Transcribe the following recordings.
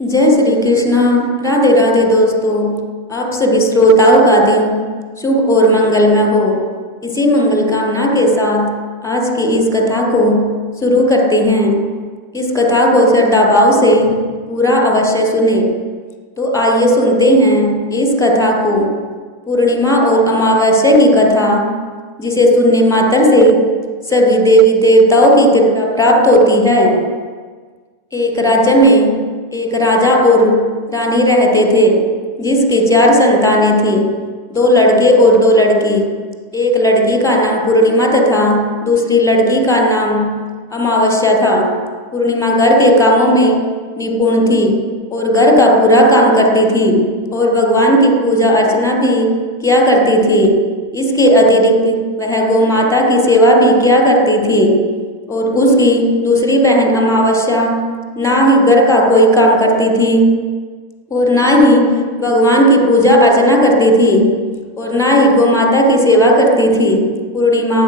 जय श्री कृष्णा। राधे राधे दोस्तों, आप सभी श्रोताओं का दिन शुभ और मंगलमय हो। इसी मंगल कामना के साथ आज की इस कथा को शुरू करते हैं। इस कथा को श्रद्धा भाव से पूरा अवश्य सुने। तो आइए सुनते हैं इस कथा को। पूर्णिमा और अमावस्या की कथा, जिसे सुनने मात्र से सभी देवी देवताओं की कृपा प्राप्त होती है। एक राज्य में एक राजा और रानी रहते थे, जिसकी 4 संतानें थीं, 2 लड़के और 2 लड़की। एक लड़की का नाम पूर्णिमा तथा दूसरी लड़की का नाम अमावस्या था। पूर्णिमा घर के कामों में निपुण थी और घर का पूरा काम करती थी और भगवान की पूजा अर्चना भी किया करती थी। इसके अतिरिक्त वह गौ माता की सेवा भी किया करती थी। और उसकी दूसरी बहन अमावस्या ना ही घर का कोई काम करती थी और ना ही भगवान की पूजा अर्चना करती थी और ना ही गौ माता की सेवा करती थी। पूर्णिमा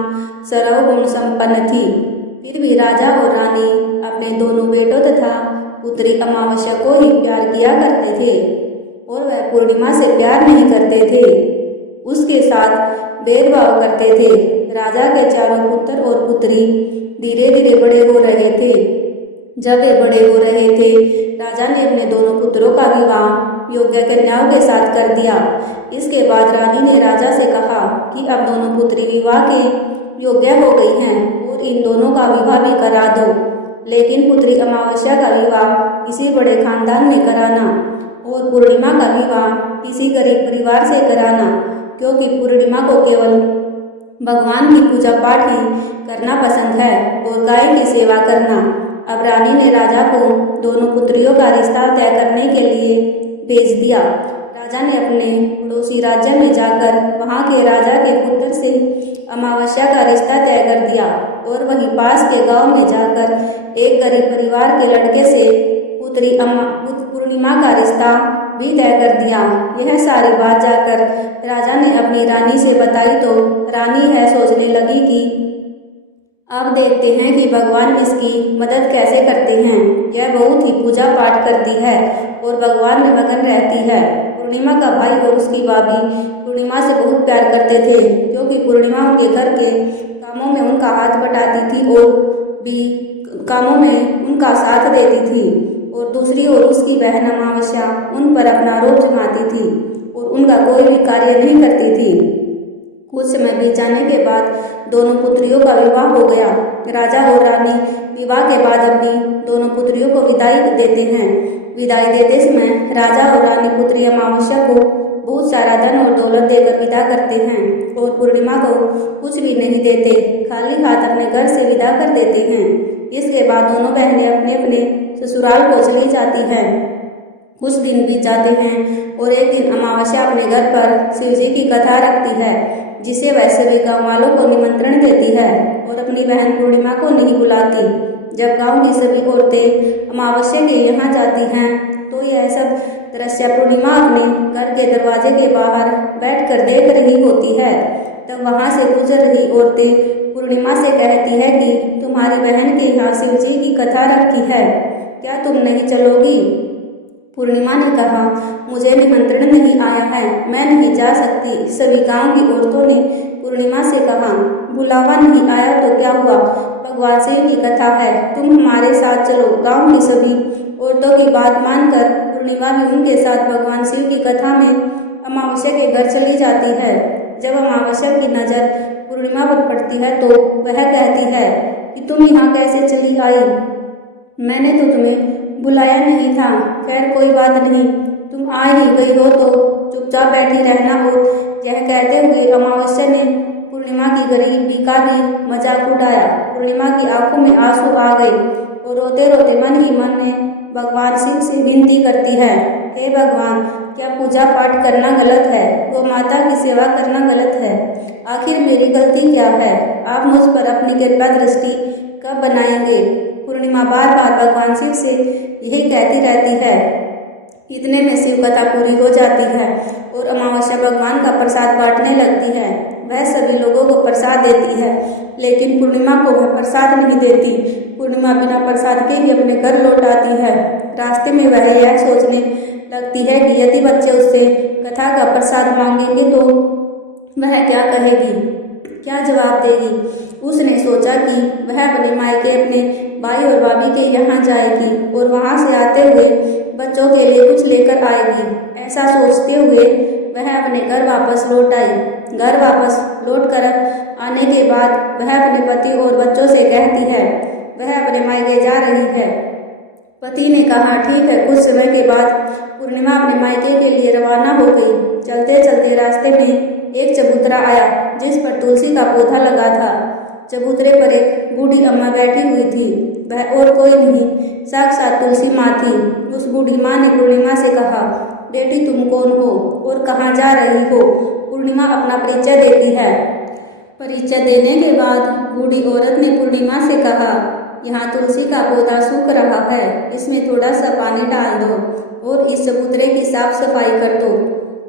सर्वगुण संपन्न थी। फिर भी राजा और रानी अपने दोनों बेटों तथा पुत्री अमावस्या को ही प्यार किया करते थे और वह पूर्णिमा से प्यार नहीं करते थे, उसके साथ भेदभाव करते थे। राजा के चारों पुत्र और पुत्री धीरे धीरे बड़े हो रहे थे। जब वे बड़े हो रहे थे, राजा ने अपने दोनों पुत्रों का विवाह योग्य कन्याओं के साथ कर दिया। इसके बाद रानी ने राजा से कहा कि अब दोनों पुत्री विवाह के योग्य हो गई हैं और इन दोनों का विवाह भी करा दो, लेकिन पुत्री अमावस्या का विवाह किसी बड़े खानदान में कराना और पूर्णिमा का विवाह किसी गरीब परिवार से कराना, क्योंकि पूर्णिमा को केवल भगवान की पूजा पाठ ही करना पसंद है और गाय की सेवा करना। अब रानी ने राजा को दोनों पुत्रियों का रिश्ता तय करने के लिए भेज दिया। राजा ने अपने पड़ोसी राज्य में जाकर वहां के राजा के पुत्र से अमावस्या का रिश्ता तय कर दिया और वहीं पास के गांव में जाकर एक गरीब परिवार के लड़के से पुत्री पूर्णिमा का रिश्ता भी तय कर दिया। यह सारी बात जाकर राजा ने अपनी रानी से बताई तो रानी है सोचने लगी कि अब देखते हैं कि भगवान इसकी मदद कैसे करते हैं। यह बहुत ही पूजा पाठ करती है और भगवान में मगन रहती है। पूर्णिमा का भाई और उसकी भाभी पूर्णिमा से बहुत प्यार करते थे, क्योंकि पूर्णिमा उनके घर के कामों में उनका हाथ बटाती थी और भी कामों में उनका साथ देती थी। और दूसरी ओर उसकी बहन अमावस्या उन पर अपना आरोप जमाती थी और उनका कोई भी कार्य नहीं करती थी। कुछ समय बीत जाने के बाद दोनों पुत्रियों का विवाह हो गया। राजा और रानी विवाह के बाद अपनी दोनों पुत्रियों को विदाई देते हैं। विदाई देते समय राजा और रानी पुत्री अमावस्या को बहुत सारा धन और दौलत देकर विदा करते हैं और पूर्णिमा को कुछ भी नहीं देते, खाली हाथ अपने घर से विदा कर देते हैं। इसके बाद दोनों बहनें अपने अपने ससुराल को चली जाती हैं। कुछ दिन बीत जाते हैं और एक दिन अमावस्या अपने घर पर शिव जी की कथा रखती है, जिसे वह सभी गाँव वालों को निमंत्रण देती है और अपनी बहन पूर्णिमा को नहीं बुलाती। जब गांव की सभी औरतें अमावस्या के यहाँ जाती हैं तो यह सब दृश्य पूर्णिमा अपने घर के दरवाजे के बाहर बैठकर देख रही होती है। तब वहां से गुजर रही औरतें पूर्णिमा से कहती है कि तुम्हारी बहन के यहाँ शिव जी की कथा रखी है, क्या तुम नहीं चलोगी? पूर्णिमा ने कहा, मुझे निमंत्रण नहीं आया है, मैं नहीं जा सकती। सभी गांव की औरतों ने पूर्णिमा से कहा, बुलावा नहीं आया तो क्या हुआ, भगवान शिव की कथा है, तुम हमारे साथ चलो। गांव की सभी औरतों की बात मानकर पूर्णिमा भी उनके साथ भगवान शिव की कथा में अमावस्या के घर चली जाती है। जब अमावस्या की नज़र पूर्णिमा पर पड़ती है तो वह कहती है कि तुम यहाँ कैसे चली आई, मैंने तो तुम्हें बुलाया नहीं था। खैर कोई बात नहीं, तुम आ ही गई हो तो चुपचाप बैठी रहना। और यह कहते हुए अमावस्या ने पूर्णिमा की गरीबी का भी मजाक उड़ाया। पूर्णिमा की आंखों में आंसू आ गए और रोते रोते मन ही मन में भगवान शिव से विनती करती है, हे भगवान, क्या पूजा पाठ करना गलत है? गौ माता की सेवा करना गलत है? आखिर मेरी गलती क्या है? आप मुझ पर अपनी कृपा दृष्टि कब बनाएंगे? पूर्णिमा बार बार भगवान शिव से यही कहती रहती है। इतने में शिव कथा पूरी हो जाती है और अमावस्या भगवान का प्रसाद बांटने लगती है। वह सभी लोगों को प्रसाद देती है, लेकिन पूर्णिमा को वह प्रसाद नहीं देती। पूर्णिमा बिना प्रसाद के ही अपने घर लौट आती है रास्ते में वह यह सोचने लगती है कि यदि बच्चे उससे कथा का प्रसाद मांगेंगे तो वह क्या कहेगी, क्या जवाब देगी। उसने सोचा कि वह अपने मायके अपने भाई और भाभी के यहाँ जाएगी और वहाँ से आते हुए बच्चों के लिए कुछ लेकर आएगी। ऐसा सोचते हुए वह अपने घर वापस लौट आई। घर वापस लौट कर आने के बाद वह अपने पति और बच्चों से कहती है वह अपने मायके जा रही है। पति ने कहा ठीक है। कुछ समय के बाद पूर्णिमा अपने मायके के लिए रवाना हो गई। चलते चलते रास्ते में एक चबूतरा आया जिस पर तुलसी का पौधा लगा था। चबूतरे पर एक बूढ़ी अम्मा बैठी हुई थी। वह और कोई नहीं, साक्षात तुलसी माँ थी। उस बूढ़ी माँ ने पूर्णिमा से कहा बेटी तुम कौन हो और कहाँ जा रही हो। पूर्णिमा अपना परिचय देती है। परिचय देने के बाद बूढ़ी औरत ने पूर्णिमा से कहा यहाँ तुलसी का पौधा सूख रहा है, इसमें थोड़ा सा पानी डाल दो और इस चबूतरे की साफ सफाई कर दो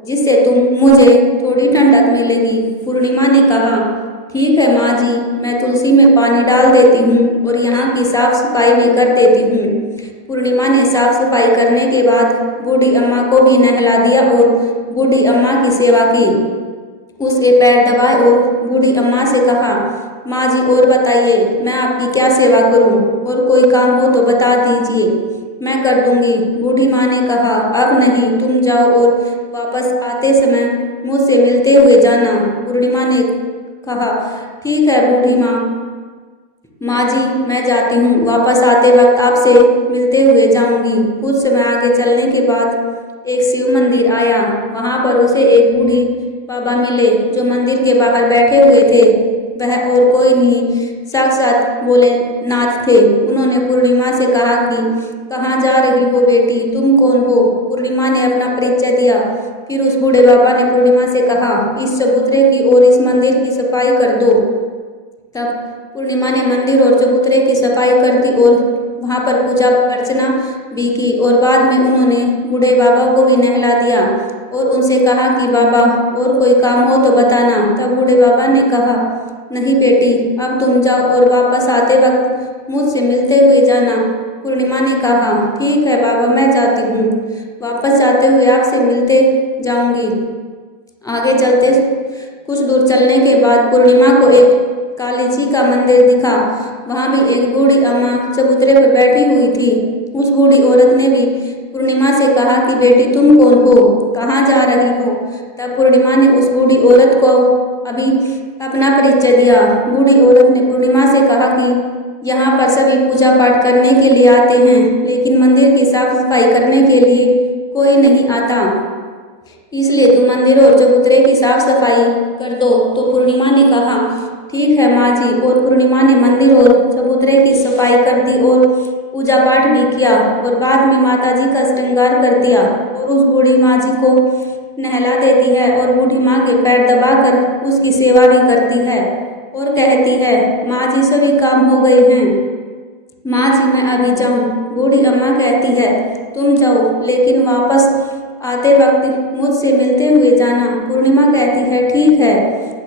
जिससे मुझे थोड़ी ठंडक मिलेगी। पूर्णिमा ने कहा ठीक है माँ जी, मैं तुलसी में पानी डाल देती हूँ और यहाँ की साफ सफाई भी कर देती हूँ। पूर्णिमा ने साफ सफाई करने के बाद बूढ़ी अम्मा को भी नहला दिया और बूढ़ी अम्मा की सेवा की। उसके पैर दबाए और बूढ़ी अम्मा से कहा माँ जी और बताइए मैं आपकी क्या सेवा करूँ और कोई काम हो तो बता दीजिए, मैं कर दूंगी। बूढ़ी माँ ने कहा अब नहीं, तुम जाओ और वापस आते समय मुझसे मिलते हुए जाना। पूर्णिमा ने कहा ठीक है बूढ़ी माँ जी मैं जाती हूँ, वापस आते वक्त आपसे मिलते हुए जाऊंगी। कुछ समय आगे चलने के बाद एक शिव मंदिर आया। वहाँ पर उसे एक बूढ़ी बाबा मिले जो मंदिर के बाहर बैठे हुए थे। वह और कोई नहीं, साक्षात भोलेनाथ थे। उन्होंने पूर्णिमा से कहा कि कहाँ जा रही हो बेटी, तुम कौन हो। पूर्णिमा ने अपना परिचय दिया। फिर उस बूढ़े बाबा ने पूर्णिमा से कहा इस चबूतरे की और इस मंदिर की सफाई कर दो। तब पूर्णिमा ने मंदिर और चबूतरे की सफाई कर दी और वहाँ पर पूजा अर्चना भी की और बाद में उन्होंने बूढ़े बाबा को भी नहला दिया और उनसे कहा कि बाबा और कोई काम हो तो बताना। तब बूढ़े बाबा ने कहा नहीं बेटी, अब तुम जाओ और वापस आते वक्त मुझसे मिलते हुए जाना। पूर्णिमा ने कहा ठीक है बाबा मैं जाती हूँ, वापस आते हुए आपसे मिलते जाऊंगी। आगे चलते कुछ दूर चलने के बाद पूर्णिमा को एक काली जी का मंदिर दिखा। वहाँ भी एक बूढ़ी अम्मा चबूतरे पर बैठी हुई थी। उस बूढ़ी औरत ने भी पूर्णिमा से कहा कि बेटी तुम कौन हो, कहाँ जा रही हो। तब पूर्णिमा ने उस बूढ़ी औरत को अभी अपना परिचय दिया। बूढ़ी औरत ने पूर्णिमा से कहा कि यहाँ पर सभी पूजा पाठ करने के लिए आते हैं लेकिन मंदिर की साफ सफाई करने के लिए कोई नहीं आता, इसलिए तुम मंदिर और चबूतरे की साफ सफाई कर दो। तो पूर्णिमा ने कहा ठीक है माँ जी। और पूर्णिमा ने मंदिर और चबूतरे की सफाई कर दी और पूजा पाठ भी किया और बाद में माता जी का श्रृंगार कर दिया और उस बूढ़ी माँ जी को नहला देती है और बूढ़ी माँ के पैर दबाकर उसकी सेवा भी करती है और कहती है माँ जी सभी काम हो गए हैं, माँ जी मैं अभी जाऊँ। बूढ़ी अम्मा कहती है तुम जाओ लेकिन वापस आते वक्त मुझसे मिलते हुए जाना। पूर्णिमा कहती है ठीक है।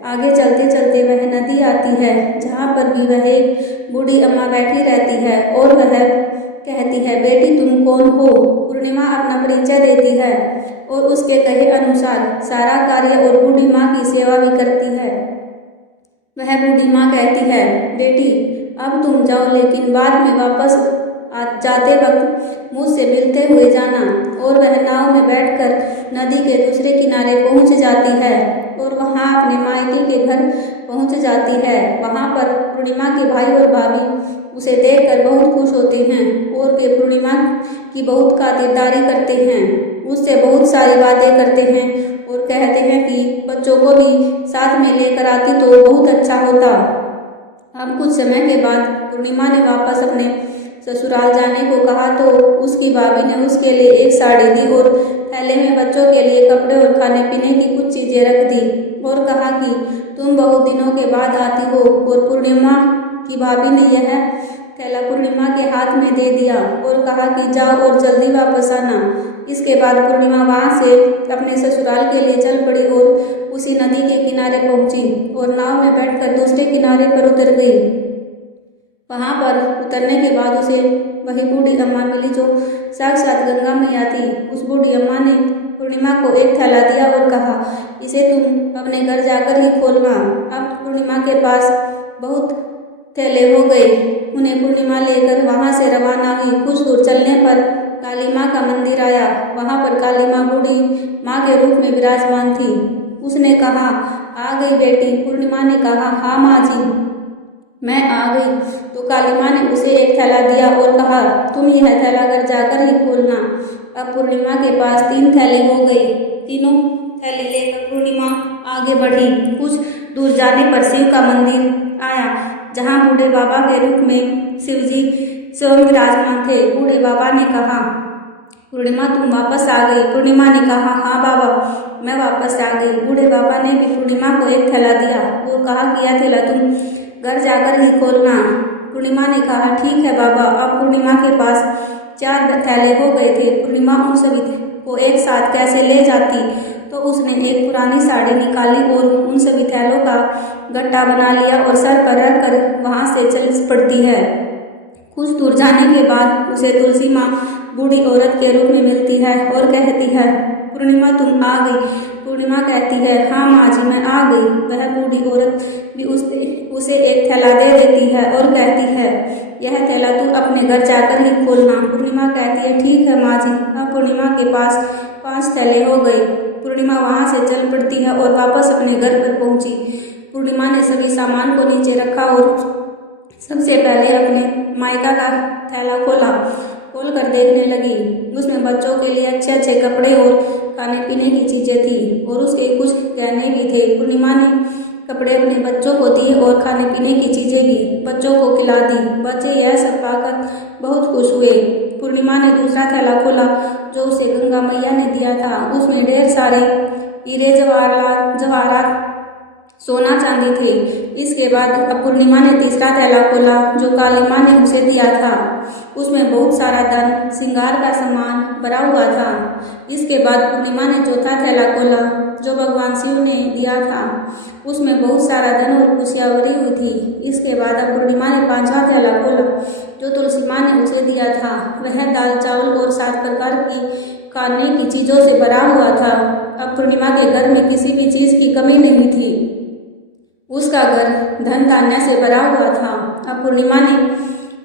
आगे चलते चलते वह नदी आती है जहाँ पर भी वह एक बूढ़ी अम्मा बैठी रहती है और वह कहती है बेटी तुम कौन हो। पूर्णिमा अपना परिचय देती है और उसके कहे अनुसार सारा कार्य और बूढ़ी माँ की सेवा भी करती है। वह बूढ़ी माँ कहती है बेटी अब तुम जाओ लेकिन बाद में वापस जाते वक्त मुझसे मिलते हुए जाना। और वह नाव में बैठकर नदी के दूसरे किनारे पहुंच जाती है और वहां अपने मायके के घर पहुंच जाती है। वहां पर पूर्णिमा के भाई और भाभी उसे देखकर बहुत खुश होते हैं और वे पूर्णिमा की बहुत खातिरदारी करते हैं, उससे बहुत सारी बातें करते हैं और कहते हैं कि बच्चों को भी साथ में लेकर आती तो बहुत अच्छा होता। अब कुछ समय के बाद पूर्णिमा ने वापस अपने ससुराल जाने को कहा तो उसकी भाभी ने उसके लिए एक साड़ी दी और थैले में बच्चों के लिए कपड़े और खाने पीने की कुछ चीजें रख दी और कहा कि तुम बहुत दिनों के बाद आती हो। और पूर्णिमा की भाभी ने यह थैला पूर्णिमा के हाथ में दे दिया और कहा कि जाओ और जल्दी वापस आना। इसके बाद पूर्णिमा वहाँ से अपने ससुराल के लिए चल पड़ी और उसी नदी के किनारे पहुंची और नाव में बैठकर दूसरे किनारे पर उतर गई। वहाँ पर उतरने के बाद उसे वही बूढ़ी अम्मा मिली जो साक्षात गंगा मैया थी। उस बूढ़ी अम्मा ने पूर्णिमा को एक थैला दिया और कहा, इसे तुम अपने घर जाकर ही खोलना। अब पूर्णिमा के पास बहुत थैले हो गए। उन्हें पूर्णिमा लेकर वहाँ से रवाना हुई। कुछ दूर चलने पर काली माँ का मंदिर आया। वहाँ पर काली माँ बूढ़ी माँ के रूप में विराजमान थी। उसने कहा, आ गई बेटी। पूर्णिमा ने कहा, हाँ माँ जी, मैं आ गई। तो काली माँ ने उसे एक थैला दिया और कहा, तुम यह थैला घर जाकर ही खोलना। अब पूर्णिमा के पास 3 थैले हो गए। तीनों थैले लेकर पूर्णिमा आगे बढ़ी। कुछ दूर जाने पर शिव का मंदिर आया, जहाँ बूढ़े बाबा के रूप में शिवजी स्वयं विराजमान थे। बूढ़े बाबा ने कहा, पूर्णिमा तुम वापस आ गई। पूर्णिमा ने कहा, हाँ बाबा, मैं वापस आ गई। बूढ़े बाबा ने भी पूर्णिमा को एक थैला दिया और कहा कि यह थैला तुम घर जाकर ही खोलना। पूर्णिमा ने कहा, ठीक है बाबा। अब पूर्णिमा के पास 4 थैले हो गए थे। पूर्णिमा उन सभी को एक साथ कैसे ले जाती? तो उसने एक पुरानी साड़ी निकाली और उन सभी थैलों का गट्टा बना लिया और सर पर रख कर वहाँ से चल पड़ती है। कुछ दूर जाने के बाद उसे तुलसी माँ बूढ़ी औरत के रूप में मिलती है और कहती है, पूर्णिमा तुम आ गई। पूर्णिमा कहती है, हाँ माँ जी, मैं आ गई। वह बूढ़ी औरत भी उसे एक थैला दे देती है और कहती है, यह थैला तू अपने घर जाकर ही खोलना। पूर्णिमा कहती है, ठीक है माँ जी। अब पूर्णिमा के पास 5 थैले हो गए। पूर्णिमा वहाँ से चल पड़ती है और वापस अपने घर पर पहुँची। पूर्णिमा ने सभी सामान को नीचे रखा और सबसे पहले अपने मायका का थैला खोल कर देखने लगी। उसमें बच्चों के लिए अच्छे अच्छे कपड़े और खाने पीने की चीज़ें थी और उसके कुछ गहने भी थे। पूर्णिमा ने कपड़े अपने बच्चों को दिए और खाने पीने की चीज़ें भी बच्चों को खिला दी। बच्चे यह सब पाकर बहुत खुश हुए। पूर्णिमा ने दूसरा थैला खोला जो उसे गंगा मैया ने दिया था। उसमें ढेर सारे हीरे जवाहरात सोना चांदी थे। इसके बाद अब पूर्णिमा ने तीसरा थैला खोला जो काली माँ ने उसे दिया था। उसमें बहुत सारा धन श्रृंगार का सामान भरा हुआ था। इसके बाद पूर्णिमा ने चौथा थैला खोला जो भगवान शिव ने दिया था। उसमें बहुत सारा धन और खुशियाँ भरी हुई थी। इसके बाद अब पूर्णिमा ने 5वां थैला खोला जो तुलसी माँ ने उसे दिया था। वह दाल चावल और 7 प्रकार की खाने की चीज़ों से भरा हुआ था। अब पूर्णिमा के घर में किसी भी चीज़ की कमी नहीं थी। उसका घर धन धान्य से भरा हुआ था। अब पूर्णिमा ने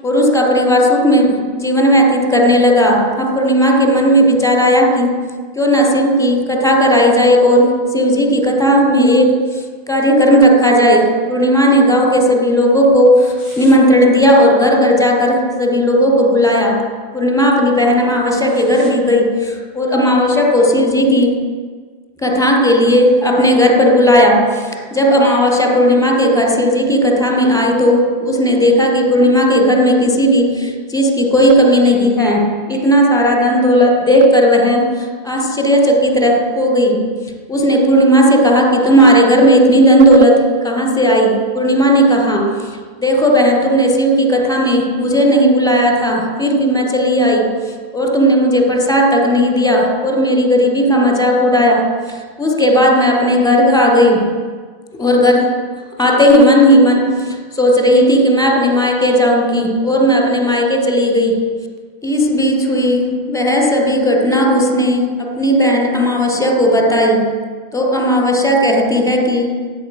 और उसका परिवार सुख में जीवन व्यतीत करने लगा। अब पूर्णिमा के मन में विचार आया कि क्यों न शिव की कथा कराई जाए और शिव जी की कथा में एक कार्यक्रम रखा जाए। पूर्णिमा ने गांव के सभी लोगों को निमंत्रण दिया और घर घर जाकर सभी लोगों को बुलाया। पूर्णिमा अपनी बहन अमावस्या के घर भी गई और अमावस्या को शिव जी की कथा के लिए अपने घर पर बुलाया। जब अमावस्या पूर्णिमा के घर शिव जी की कथा में आई तो उसने देखा कि पूर्णिमा के घर में किसी भी चीज़ की कोई कमी नहीं है। इतना सारा धन दौलत देखकर वह आश्चर्यचकित हो गई। उसने पूर्णिमा से कहा कि तुम्हारे घर में इतनी धन दौलत कहाँ से आई? पूर्णिमा ने कहा, देखो बहन, तुमने शिव की कथा में मुझे नहीं बुलाया था, फिर भी मैं चली आई और तुमने मुझे प्रसाद तक नहीं दिया और मेरी गरीबी का मजाक उड़ाया। उसके बाद मैं अपने घर आ गई और घर आते ही मन सोच रही थी कि मैं अपने मायके जाऊंगी और मैं अपने मायके चली गई। इस बीच हुई वह सभी घटना उसने अपनी बहन अमावस्या को बताई तो अमावस्या कहती है कि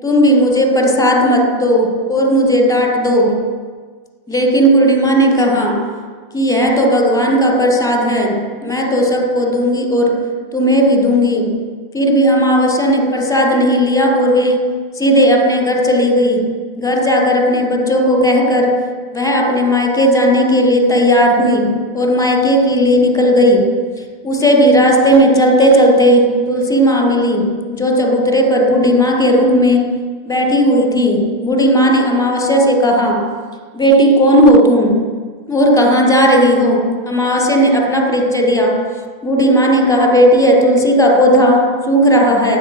तुम भी मुझे प्रसाद मत दो और मुझे डांट दो। लेकिन पूर्णिमा ने कहा कि यह तो भगवान का प्रसाद है, मैं तो सबको दूंगी और तुम्हें भी दूंगी। फिर भी अमावस्या ने प्रसाद नहीं लिया और वे सीधे अपने घर चली गई। घर जाकर अपने बच्चों को कहकर वह अपने मायके जाने के लिए तैयार हुई और मायके के लिए निकल गई। उसे भी रास्ते में चलते चलते तुलसी माँ मिली जो चबूतरे पर बूढ़ी माँ के रूप में बैठी हुई थी। बूढ़ी माँ ने अमावस्या से कहा, बेटी कौन हो तुम और कहाँ जा रही हो? अमावस्या ने अपना परिचय दिया। बूढ़ी माँ ने कहा, बेटी है तुलसी का पौधा सूख रहा है,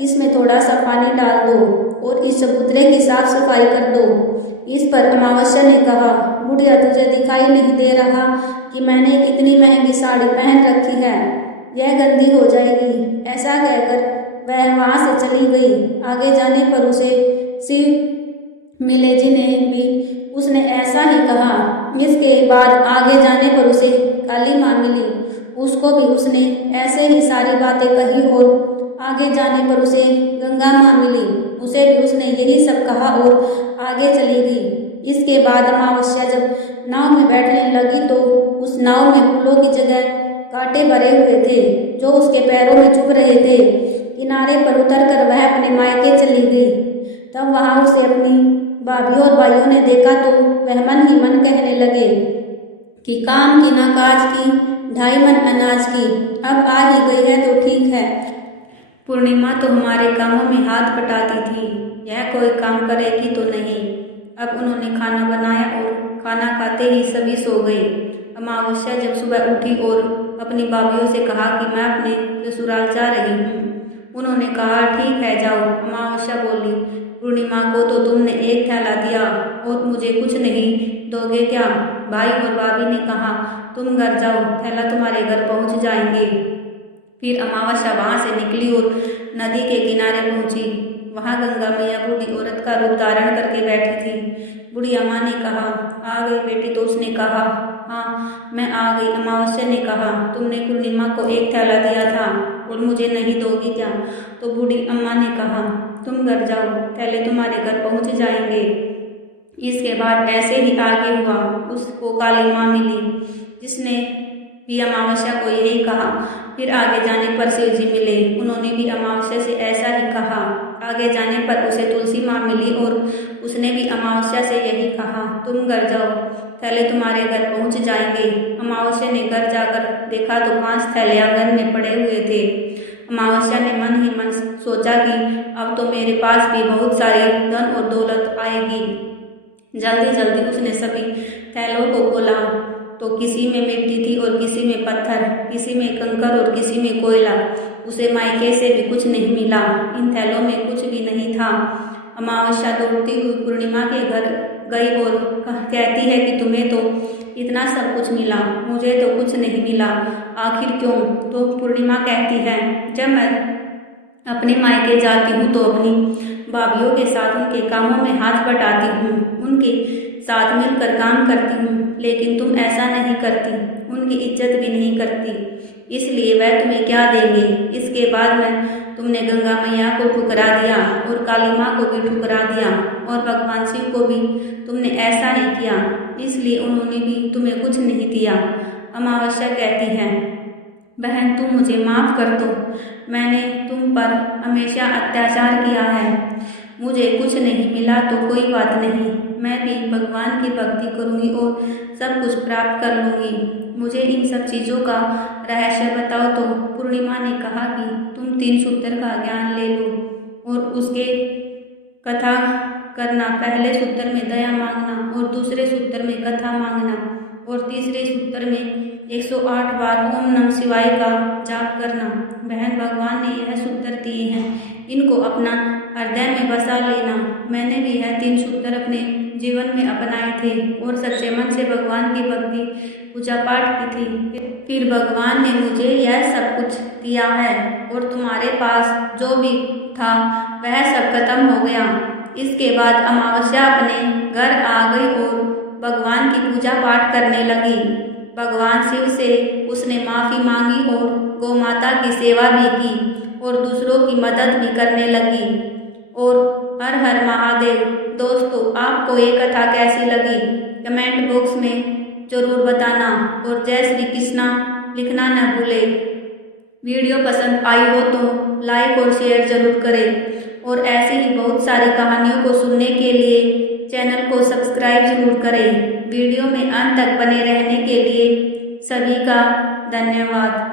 इसमें थोड़ा सा पानी डाल दो और इस चबूतरे की साफ सफाई कर दो। इस पर अमावस्या ने कहा, बुढ़िया तुझे दिखाई नहीं दे रहा कि मैंने कितनी महंगी साड़ी पहन रखी है, यह गंदी हो जाएगी। ऐसा कहकर वह वहाँ से चली गई। आगे जाने पर उसे शिव मिले जिन्हें भी उसने ऐसा ही कहा। इसके बाद आगे जाने पर उसे काली माँ मिली, उसको भी उसने ऐसे ही सारी बातें कही और आगे जाने पर उसे गंगा माँ मिली, उसे भी उसने यही सब कहा और आगे चली गई। इसके बाद अमावस्या जब नाव में बैठने लगी तो उस नाव में फूलों की जगह कांटे भरे हुए थे जो उसके पैरों में चुभ रहे थे। किनारे पर उतरकर वह अपने मायके चली गई। तब वहां उसे अपनी भाभी और भाइयों ने देखा तो वह मन ही मन कहने लगे कि काम की ना काज की, 2.5 मन अनाज की, अब आ ही गई है तो ठीक है। पूर्णिमा तो हमारे कामों में हाथ बटाती थी, यह कोई काम करेगी तो नहीं। अब उन्होंने खाना बनाया और खाना खाते ही सभी सो गए। अमावस्या जब सुबह उठी और अपनी भाभीयों से कहा कि मैं अपने ससुराल जा रही हूँ। उन्होंने कहा ठीक है जाओ। अमावस्या बोली, पूर्णिमा को तो तुमने एक थैला दिया और मुझे कुछ नहीं दोगे क्या? भाई और भाभी ने कहा तुम घर जाओ, थैला तुम्हारे घर पहुंच जाएंगे। फिर अमावस्या वहां से निकली और नदी के किनारे पहुंची। वहां गंगा मैया बूढ़ी औरत का रूप धारण करके बैठी थी। बूढ़ी अम्मा ने कहा आ गई बेटी? तो उसने कहा हाँ मैं आ गई। अमावस्या ने कहा तुमने पूर्णिमा को एक थैला दिया था और मुझे नहीं दोगी क्या? तो बूढ़ी अम्मा ने कहा तुम घर जाओ, थैले तुम्हारे घर पहुंच जाएंगे। इसके बाद ऐसे ही आगे हुआ। उसको काली माँ मिली जिसने भी अमावस्या को यही कहा। फिर आगे जाने पर शिव जी मिले, उन्होंने भी अमावस्या से ऐसा ही कहा। आगे जाने पर उसे तुलसी माँ मिली और उसने भी अमावस्या से यही कहा तुम घर जाओ, थैले तुम्हारे घर पहुंच जाएंगे। अमावस्या ने घर जाकर देखा तो 5 थैले आंगन में पड़े हुए थे। अमावस्या ने मन ही मन सोचा कि अब तो मेरे पास भी बहुत सारी धन और दौलत आएगी। जल्दी जल्दी उसने सभी थैलों को खोला तो किसी में मिट्टी थी और किसी में पत्थर, किसी में कंकर और किसी में कोयला। उसे मायके से भी कुछ नहीं मिला, इन थैलों में कुछ भी नहीं था। अमावस्या दौड़ती हुई पूर्णिमा के घर गई और कहती है कि तुम्हें तो इतना सब कुछ मिला, मुझे तो कुछ नहीं मिला, आखिर क्यों? तो पूर्णिमा कहती है जब मैं अपने मायके जाती हूँ तो अपनी भाभीयों के साथ उनके कामों में हाथ बटाती हूँ, उनके साथ मिलकर काम करती हूँ, लेकिन तुम ऐसा नहीं करती, उनकी इज्जत भी नहीं करती, इसलिए वह तुम्हें क्या देंगे? इसके बाद में तुमने गंगा मैया को ठुकरा दिया और काली माँ को भी ठुकरा दिया और भगवान शिव को भी तुमने ऐसा ही किया, इसलिए उन्होंने भी तुम्हें कुछ नहीं दिया। अमावस्या कहती है बहन तुम मुझे माफ़ कर दो, मैंने तुम पर हमेशा अत्याचार किया है, मुझे कुछ नहीं मिला तो कोई बात नहीं, मैं भी भगवान की भक्ति करूँगी और सब कुछ प्राप्त कर लूँगी, मुझे इन सब चीज़ों का रहस्य बताओ। तो पूर्णिमा ने कहा कि तुम 3 सूत्र का ज्ञान ले लो और उसके कथा करना। पहले सूत्र में दया मांगना और दूसरे सूत्र में कथा मांगना और तीसरे सूत्र में 108 बार ओम नमः शिवाय का जाप करना। बहन भगवान ने यह सूत्र दिए हैं, इनको अपना हृदय में बसा लेना। मैंने भी यह 3 सूत्र अपने जीवन में अपनाए थे और सच्चे मन से भगवान की भक्ति पूजा पाठ की थी। फिर भगवान ने मुझे यह सब कुछ दिया है और तुम्हारे पास जो भी था वह सब खत्म हो गया। इसके बाद अमावस्या अपने घर आ गई और भगवान की पूजा पाठ करने लगी। भगवान शिव से उसने माफ़ी मांगी और गौ माता की सेवा भी की और दूसरों की मदद भी करने लगी। और हर हर महादेव। दोस्तों आपको ये कथा कैसी लगी कमेंट बॉक्स में ज़रूर बताना और जय श्री कृष्णा लिखना न भूलें। वीडियो पसंद आई हो तो लाइक और शेयर ज़रूर करें और ऐसी ही बहुत सारी कहानियों को सुनने के लिए चैनल को सब्सक्राइब जरूर करें। वीडियो में अंत तक बने रहने के लिए सभी का धन्यवाद।